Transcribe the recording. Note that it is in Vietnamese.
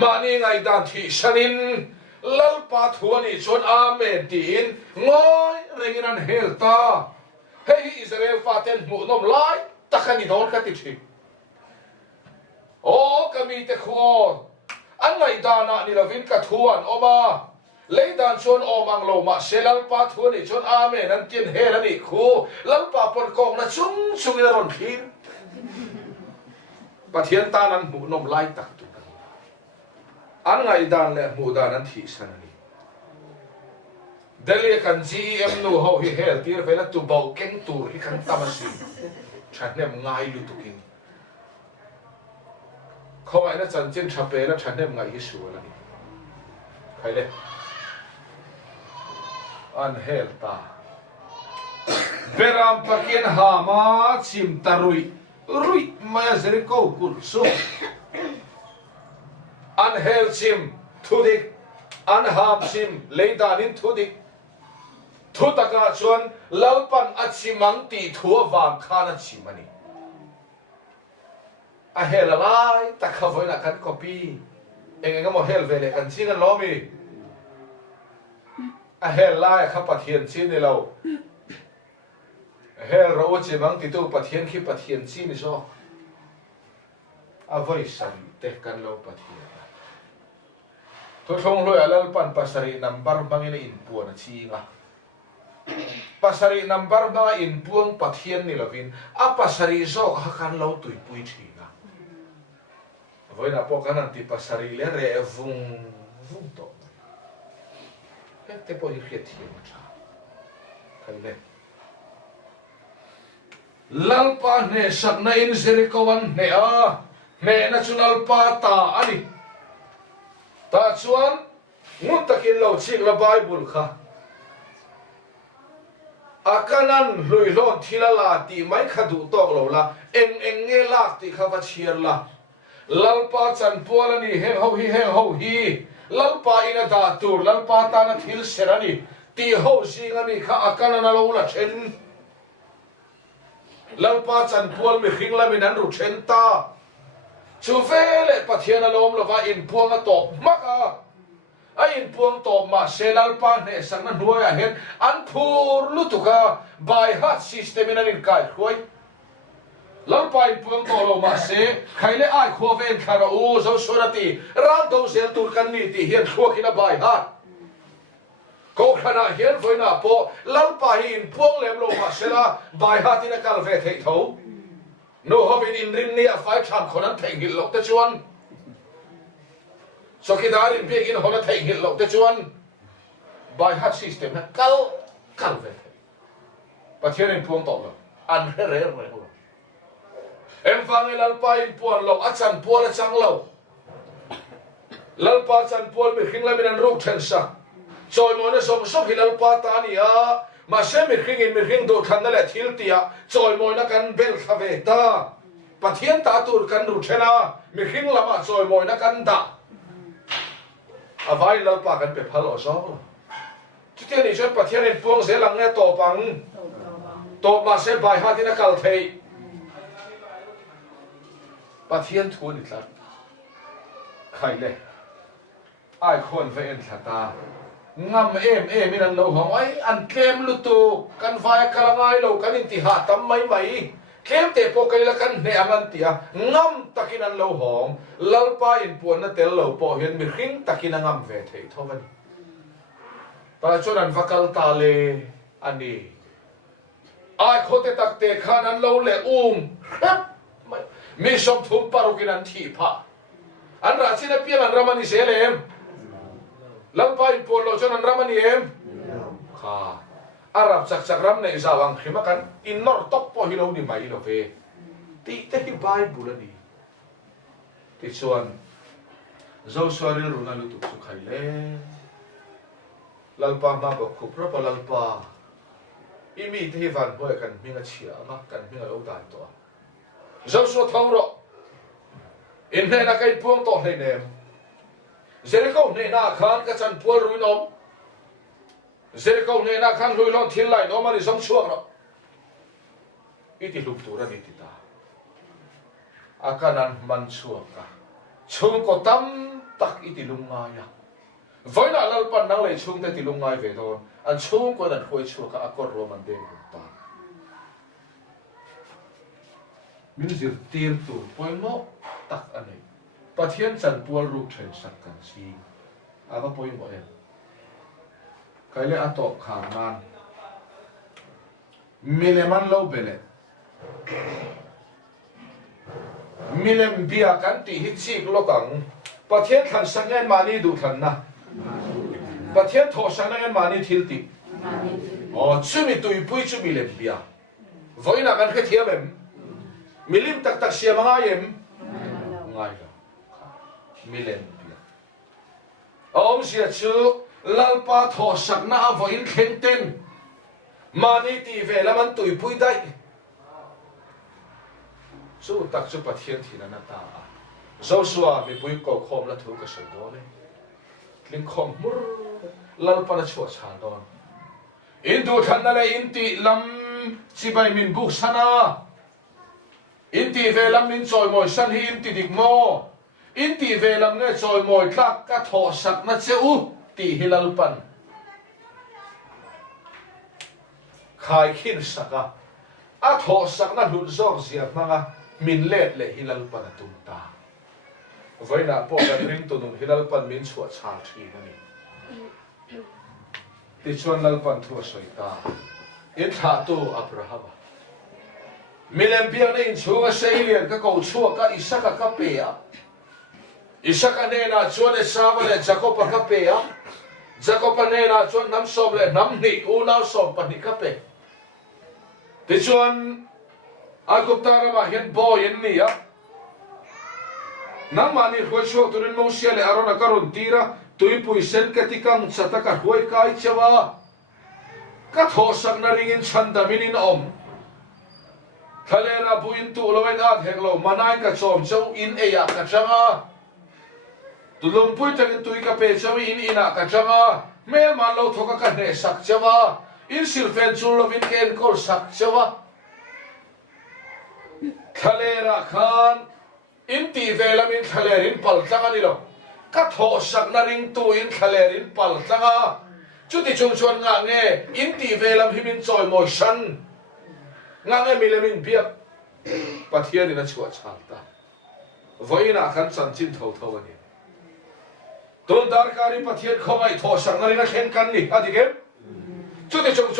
มานี่ไงด้านที่ฉันินลัลปาทัวนี่ชวนอาเมนตีนง่อยเรื่องนั้นเฮลตาเฮ้ยอิสราเอลฟาเตนหมุนอมไล่ตะคันนี่โดนกันติดทีโอ้ก็มีแต่คนอันไงด้านนี่เราวินกัทวนออกมาเลยด้านชวนออมังโลมาเซลัลปาทัวนี่ชวนอาเมนนั่นกินเฮลันนี่คูลัลปาปนกองนะชุ่มชุ่มในรอนพินปะเทียนตานั้นหมุนอมไล่ตักตุกันอันไงด้านและหมู่ด้านนั้นที่สันนี่เดลีกันจีเอ็มนูเขาฮิเฮลตีร์เวลาตัวเบาเก่งตัวฮิคันตามาสิฉันเนี่ยง่ายลุตุกินเขาไอ้นั่นจันเจนชาเปแล้วฉันเนี่ยง่ายฮิสุวะนี่ใครเลยอันเฮลตาเบรามปักยันฮามาชิมตารุยมาเซริโกกุลสุอันเฮลชิมทุดิกอันฮามชิมเลดานินทุดิกทุตกาชวนลลปันอัชิมังตีทัววางคานาชิมันีอะเฮลลายตะขบวนนักขันคอปีเองก็มองเฮลเวเลกันชิงันล้อมีอะเฮลลายขับปะเทียนชินนี่เราเฮลเราชิมังตีตัวปะเทียนขี้ปะเทียนชินนี่ชอบอาไว้สันเตะกันเราปะเทียนทุกทงลอยลลปันปัสรีนัมบาร์บังอินปัวนะชีงะpasari number ba in puang pathian ni lovin a pasari zo hakan lo tui pui thinga voina po kanan ti pasari le re vung to te po di khiet hi cha kalle lalpa ne sakna in zerikawan ne a ne national pa ta ani ta chuan ngun takin lo chik la bible kha akanan lui lon thila la ti mai khadu tok lo la eng nge lak ti khawa chiar la lalpa chan puala ni heng ho hi lalpa ina da tur lalpa ta na thil serani ti ho singa mi kha akanan lo la chen lalpa chan pual mi khing la mi nan ru chen ta chu vele pathian alom lova in puanga top maka ai puang to ma selal pa ne sang na nuaya hen an phur lutuka by heart system in an kai khoi lal pa in puang to lo ma se khaile ai kho ven khara u zo surati ra do sel tur kan ni ti hian kho kina by heart ko khana hian voina po lal pa in puang lem lo ma sela by heart in a kal ve thei tho no hovin in rim ni a fai chan khonan theng hil lok ta chuan so kidarin begin hola thei hil lo te chuan by heart system na kal ve pathian in puang to lo an re ho em wang lal pa in puan lo achan puan chang lo lal pa chan puan mi khing la min an ruk then sa choi mo na som so hilal pa ta ni a ma se mi khing do than na le thil tia choi mo na kan bel khave ta pathian ta tur kan ru thena mi khing lama choi mo na kan da avai lal pa kan pe phalo so chutia ni chon pathian in puang se lang nge to pang to ma se bai ha tin kal thei pathian thu ni tlat khai le ai khon ve en thata ngam em in an lo hong ai an tlem lu tu kan vai kalangai lo kan in ti ha tam mai kem te po kai la kan ne aman tia ngam takin an lo hong lalpa in puan na tel lo po hian mi hring takin a ngam ve thei thovan ta chon an vakal ta le ani ai khote tak te khan an lo le mi som thum parukin an thi pha an ra china pian an ramani selem lalpa in puan lo chon an ramani em kha Arab sak ram nei zawang khimakan in nor tok po hilo ni mai lo ve ti te hi bible ni ti chuan zo swaril runa lu tu su khai le lalpa ma ko khup ro pa lalpa imi te hi van boy kan minga chia ma kan minga lo dan to zo so thau ro in ne na kai puang to nei nem zeriko ne na khan ka chan pual ruinom Zeriko ne na khan lui lon thil lai no mari som chuak ro iti lup tu ra ni ti ta akanan man chuak ka chung ko tam tak iti lungaya voi na lalpan nang lei chung te ti lungai ve don an chung ko an khoi chu ka akor ro man den ta min zir tir tu poimo tak ani pathian chan pual ru then sak kan si aga poimo em kaile atok khang nan mileman lo bele milem bia kan ti hi chi lokang pathian khan sangen mani du than na pathian tho sangen mani thil ti chumi tui pui chu milem bia voina kan khe thiam em milim tak tak sia manga yem ngai la milem bia om sia chu lalpa tho sakna voin khenten mani ti velaman tui pui dai chu tak chu pathian thina na ta Joshua mi pui ko khom la thu ka sai do le ling khom mur lal pa na chua cha don in du than na le in ti lam chi bai min buk sana in ti ve lam min choi moi san hi in ti dik mo in ti ve lam nge choi moi tlak ka tho sak na cheu ti hilal pan khai khin saka a tho sak na lut zok zia manga min let le hilal pan atum ta voi na po kan ring tu nung hilal pan min chua cha thi na ni ti chuan lal pan thu soi ta in tha tu abraham milem bia na in chunga seilian ka ko chua ka isaka ka pe a isaka ne na chuan e sawa le jacob ka pe a jacob ne na chuan nam som le nam ni u na som pa ni ka pe ti chuan aguptara ma hian boy in ni a nang mani khoi chuak turin mo sia le arona karun tira tui pui sen ka tikam chata ka khoi kai chawa ka tho sak na ringin chanda minin om thalera buin tu loin a theklo manai ka chom chau in e ya ka changa tulum pui tang tui ka pe chau in ina ka changa mel ma lo thoka ka ne sak chawa in silfen chul lovin ken kor sak chawa thalera khan in ti velam in thalerin pal tlanga ni lo ka tho sak na ring tu in thalerin pal tlanga chuti chung chuan nga nge in ti velam himin choi moi san nga nge milemin biak pathian in a chua chalta voina khan chan chin tho tho ani ton dar kari pathian khomai tho sak na ring a khen kan ni adikem chuti chung